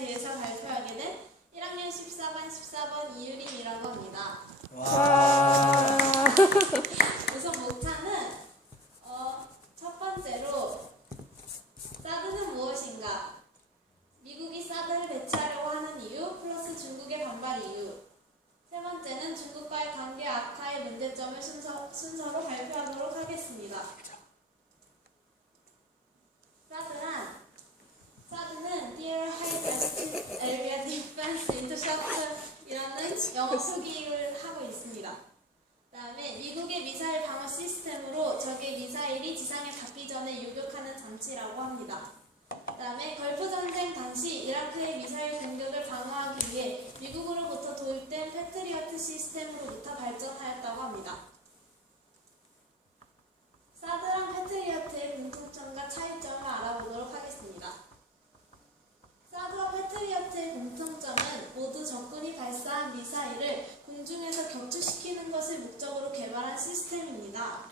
대해서 발표하게 된 1학년 14반 이유림이라고 합니다. 와. 우선 목차는 첫 번째로 사드는 무엇인가? 미국이 사드를 배치하려고 하는 이유 플러스 중국의 반발 이유. 세 번째는 중국과의 관계 악화의 문제점을 순서로 발표하도록 하겠습니다. 사드는 Dear High Area Defense Interceptor이라는 영어 표기를 하고 있습니다. 다음에 미국의 미사일 방어 시스템으로 적의 미사일이 지상에 닿기 전에 요격하는 장치라고 합니다. 다음에 걸프 전쟁 당시 이라크의 미사일 공격을 방어하기 위해 미국으로부터 도입된 패트리어트 시스템으로부터 발전하였다고 합니다. 사드랑 패트리어트의 공통점과 차이점을 알아보도록 하겠습니다. 사드와 패트리어트의 공통점은 모두 적군이 발사한 미사일을 공중에서 격추시키는 것을 목적으로 개발한 시스템입니다.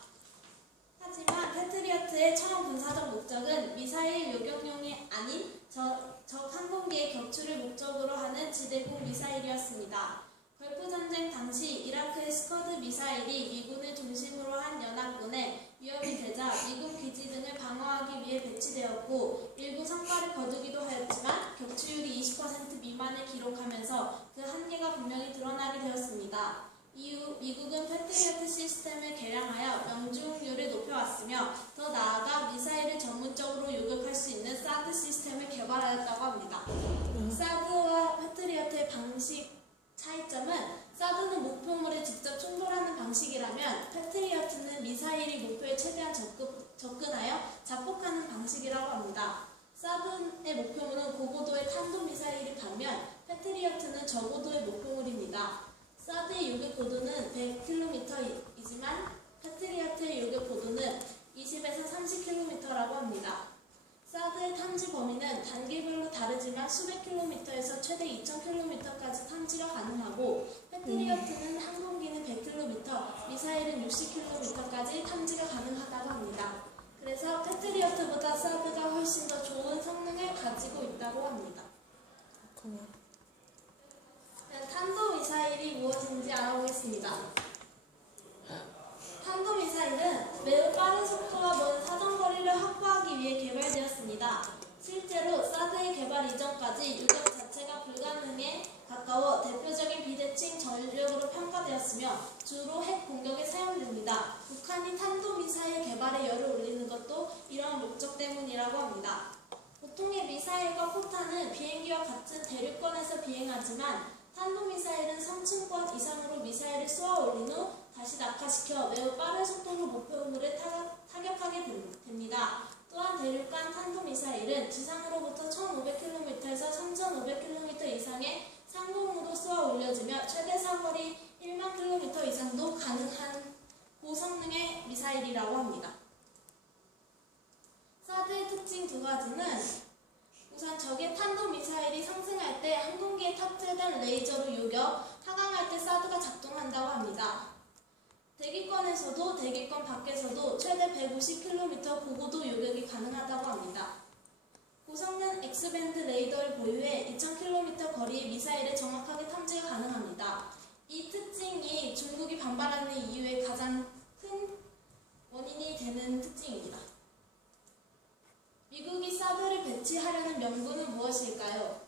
하지만 패트리어트의 처음 군사적 목적은 미사일 요격용이 아닌 적 항공기의 격추를 목적으로 하는 지대공 미사일이었습니다. 걸프전쟁 당시 이라크의 스커드 미사일이 미군을 중심으로 한 연합군에 위협이 되자 미군 기지 등을 방어하기 위해 배치되었고 일부 성과를 거두기도 하였지만 격추율이 20% 미만을 기록하면서 그 한계가 분명히 드러나게 되었습니다. 이후 미국은 패트리어트 시스템을 개량하여 명중률을 높여왔으며 더 나아가 미사일을 전문적으로 요격할 수 있는 사드 시스템을 개발하였다고 합니다. 사드와 패트리어트의 방식 차이점은 사드는 목표물에 직접 충돌하는 방식이라면 패트리어트는 미사일이 목표에 최대한 접근하여 자폭하는 방식이라고 합니다. 사드의 목표물은 고고도의 탄도미사일이 반면 패트리어트는 저고도의 목표물입니다. 사드의 요격 고도는 100km이지만 패트리어트의 요격 고도는 20에서 30km라고 합니다. 사드의 탐지 범위는 단계별로 다르지만 수백 킬로미터에서 최대 2000km까지 탐지가 가능하고 패트리어트는 항공기는 100km, 미사일은 60km까지 탐지가 가능하다고 합니다. 그래서 패트리어트보다 사드가 훨씬 더 좋은 성능을 가지고 있다고 합니다. 탄도미사일이 무엇인지 알아보겠습니다. 탄도미사일은 매우 빠른 속도와 먼 사정거리를 확보하기 위해 개발되었습니다. 실제로 사드의 개발 이전까지 유격 자체가 불가능에 가까워 대표적인 비대칭 전력으로 평가되었으며 주로 핵 공격에 사용됩니다. 북한이 탄도미사일 개발에 열을 올리는 것도 이러한 목적 때문이라고 합니다. 보통의 미사일과 포탄은 비행기와 같은 대륙권에서 비행하지만 탄도미사일은 3층권 이상으로 미사일을 쏘아 올린 후 다시 낙하시켜 매우 빠른 속도로 목표물을 타격하게 됩니다. 또한 대륙간 탄도미사일은 지상으로부터 1500km에서 3500km 이상의 상공으로 쏘아 올려지며 최대 사거리 1만 km 이상도 가능한 고성능의 미사일이라고 합니다. 사드의 특징 두 가지는 우선 적의 탄도미사일이 상승할 때 항공기에 탑재된 레이저로 요격, 하강할 때 사드가 작동한다고 합니다. 대기권에서도 대기권 밖에서도 최대 150km 고고도 요격이 가능하다고 합니다. 고성능 X밴드 레이더를 보유해 2000km 거리의 미사일을 정확하게 탐지가 가능합니다. 이 특징이 중국이 반발하는 이유의 가장 큰 원인이 되는 특징입니다. 미국이 사드를 배치하려는 명분은 무엇일까요?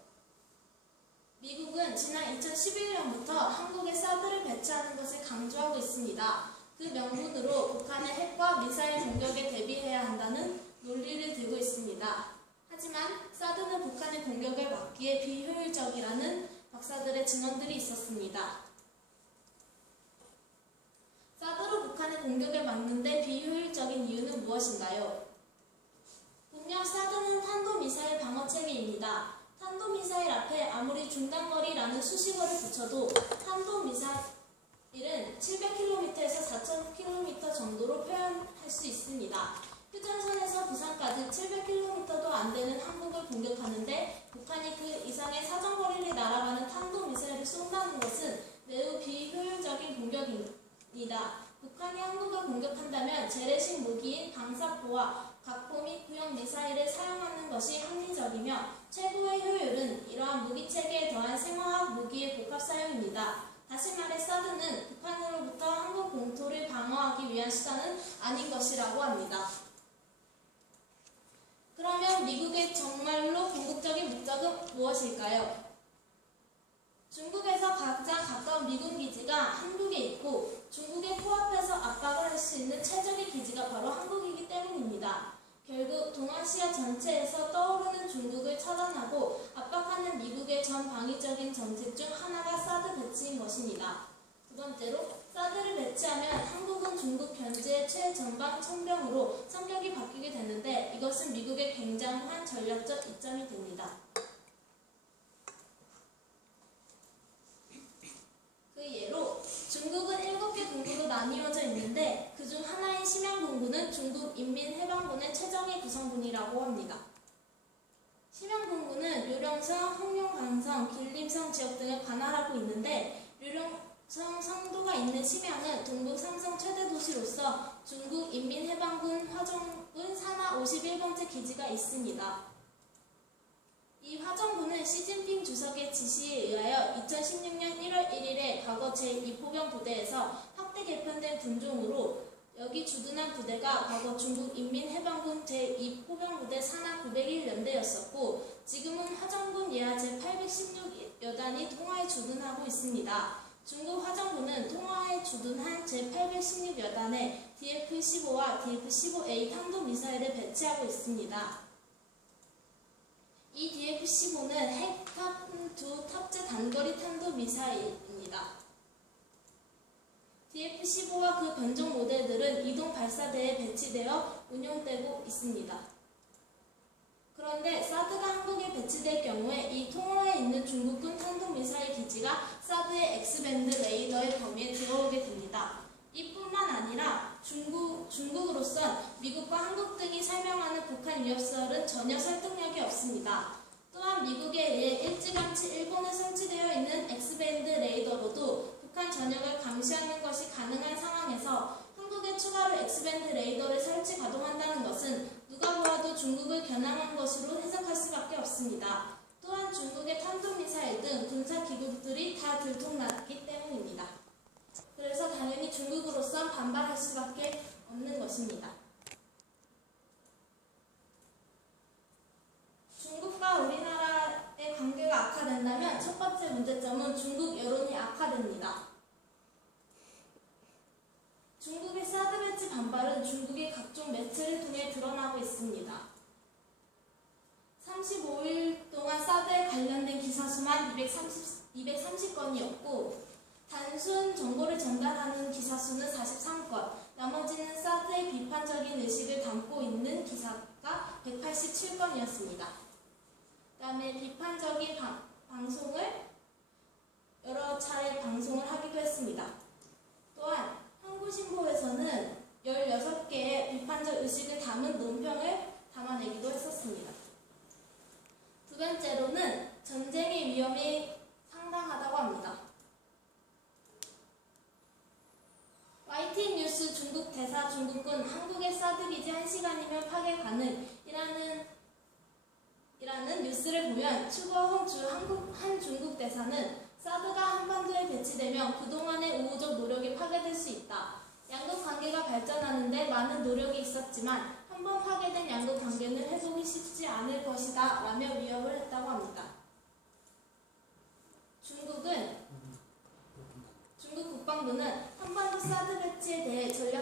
미국은 지난 2011년부터 한국에 사드를 배치하는 것을 강조하고 있습니다. 그 명분으로 북한의 핵과 미사일 공격에 대비해야 한다는 논리를 들고 있습니다. 하지만 사드는 북한의 공격을 막기에 비효율적이라는 박사들의 증언들이 있었습니다. 사드로 북한의 공격을 막는 데 비효율적인 이유는 무엇인가요? 분명 사드는 탄도미사일 방어체계입니다. 탄도미사일 앞에 아무리 중단거리라는 수식어를 붙여도 탄도미사일은 700km에서 4000km 정도로 표현할 수 있습니다. 휴전선에서 부산까지 700km도 안 되는 한국을 공격하는데 북한이 그 이상의 사정거리를 날아가는 탄도미사일을 쏜다는 것은 매우 비효율적인 공격입니다. 북한이 한국을 공격한다면 재래식 무기인 방사포와 각포 및 구형 미사일을 사용하는 것이 합리적이며 최고의 효율은 이러한 무기체계에 더한 생화학 무기의 복합 사용입니다. 다시 말해 사드는 북한으로부터 한국 본토를 방어하기 위한 수단은 아닌 것이라고 합니다. 그러면 미국의 정말로 궁극적인 목적은 무엇일까요? 중국에서 가장 가까운 미군 기지가 한국에 있고 중국에 포함해서 압박을 할 수 있는 최적의 기지가 바로 한국이기 때문입니다. 결국 동아시아 전체에서 떠오르는 중국을 차단하고 압박하는 미국의 전방위적인 정책 중 하나가 사드 배치인 것입니다. 두 번째로, 사드를 배치하면 한국은 중국 견제의 최전방 청병으로 성격이 바뀌게 되는데 이것은 미국의 굉장한 전략적 이점이 됩니다. 그 예로 중국은 7개 군부로 나뉘어져 있는데 그중 하나인 심양군부는 중국인민해방군의 최정예 구성군이라고 합니다. 심양군부는 류령성, 홍룡강성, 길림성 지역 등을 관할하고 있는데 류령성 성도가 있는 심양은 동북 삼성 최대 도시로서 중국인민해방군 화정군 산하 51번째 기지가 있습니다. 이 화정군은 시진핑 주석의 지시에 의하여 2016년 1월 1일에 과거 제2포병 부대에서 확대 개편된 군종으로 여기 주둔한 부대가 과거 중국인민해방군 제2포병 부대 산하 901연대였었고 지금은 화정군 예하 제816여단이 통화에 주둔하고 있습니다. 중국 화정군은 통화에 주둔한 제816여단에 DF-15와 DF-15A 탄도미사일을 배치하고 있습니다. 이 DF-15는 핵탑2 탑재 단거리 탄도미사일입니다. DF-15와 그 변종 모델들은 이동 발사대에 배치되어 운용되고 있습니다. 그런데 사드가 한국에 배치될 경우에 이 통화에 있는 중국군 탄도미사일 기지가 사드의 X밴드 레이더의 범위에 들어오게 됩니다. 이뿐만 아니라 중국으로선 미국과 한국 등이 설명하는 북한 위협설은 전혀 설득력이 없습니다. 또한 미국에 의해 일찌감치 일본에 설치되어 있는 X밴드 레이더로도 북한 전역을 감시하는 것이 가능한 상황에서 한국에 추가로 X밴드 레이더를 설치 가동한다는 것은 누가 보아도 중국을 겨냥한 것으로 해석할 수밖에 없습니다. 또한 중국의 탄도미사일 등 군사기구들이 다 들통났기 때문입니다. 그래서 당연히 중국으로선 반발할 수밖에 없는 것입니다. 중국과 우리나라의 관계가 악화된다면 첫 번째 문제점은 중국 여론이 악화됩니다. 중국의 사드 배치 반발은 중국의 각종 매체를 통해 드러나고 있습니다. 35일 동안 사드에 관련된 기사 수만 230건이었고 단순 정보를 전달하는 기사 수는 43건, 나머지는 사드의 비판적인 의식을 담고 있는 기사가 187건이었습니다. 그 다음에 비판적인 방송을 여러 차례 방송을 하기도 했습니다. 또한 한국신보에서는 16개의 비판적 의식을 담은 논평을 담아내기도 했었습니다. 두 번째로는 전쟁의 위험이 상당하다고 합니다. YTN 뉴스 중국 대사 중국군 한국의 사드 기지 1시간이면 파괴 가능이라는 뉴스를 보면 추거홍주 한 중국 대사는 사드가 한반도에 배치되면 그동안의 우호적 노력이 파괴될 수 있다. 양국 관계가 발전하는데 많은 노력이 있었지만 한번 파괴된 양국 관계는 회복이 쉽지 않을 것이다 라며 위협을 했다고 합니다. 중국 국방부는 한반도 사드 배치에 대해 전략